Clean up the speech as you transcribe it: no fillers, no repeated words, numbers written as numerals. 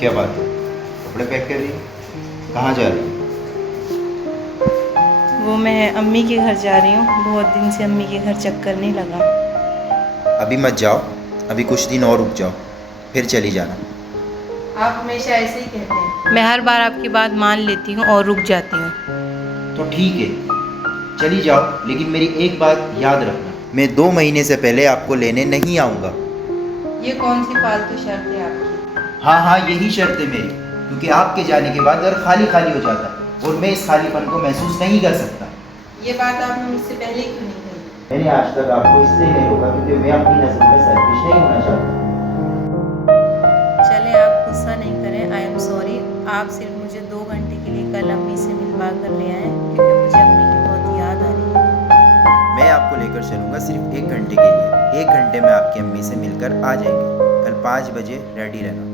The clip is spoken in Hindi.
क्या बात है, कपड़े पैक कर रही है? कहाँ जा रही है? वो मैं अम्मी के घर जा रही हूँ। बहुत दिन से अम्मी के घर चक्कर नहीं लगा। अभी मत जाओ, अभी कुछ दिन और रुक जाओ, फिर चली जाना। आप हमेशा ऐसे ही कहते हैं। मैं हर बार आपकी बात मान लेती हूँ और रुक जाती हूँ। तो ठीक है, चली जाओ, लेकिन मेरी एक बात याद रखना, मैं 2 महीने से पहले आपको लेने नहीं आऊँगा। ये कौन सी फालतू शर्त है आपकी? हाँ हाँ, यही शर्त है मेरी, क्योंकि आपके जाने के बाद घर खाली खाली हो जाता है और मैं इस खालीपन को महसूस नहीं कर सकता। ये बात आपने मुझसे पहले क्यों नहीं कही? मैंने आज तक आपको इसलिए नहीं रोका क्योंकि मैं अपनी नस्ल में सेल्फिश नहीं होना चाहता। चले, आप गुस्सा नहीं करें। I am sorry. आप सिर्फ मुझे 2 घंटे के लिए कल अम्मी से मिलवा कर ले आए, क्योंकि मुझे अम्मी की बहुत याद आ रही है। मैं आपको लेकर चलूँगा सिर्फ 1 घंटे के लिए। 1 घंटे में आपकी अम्मी से मिलकर आ जाएंगे। कल 5 बजे रेडी रहना।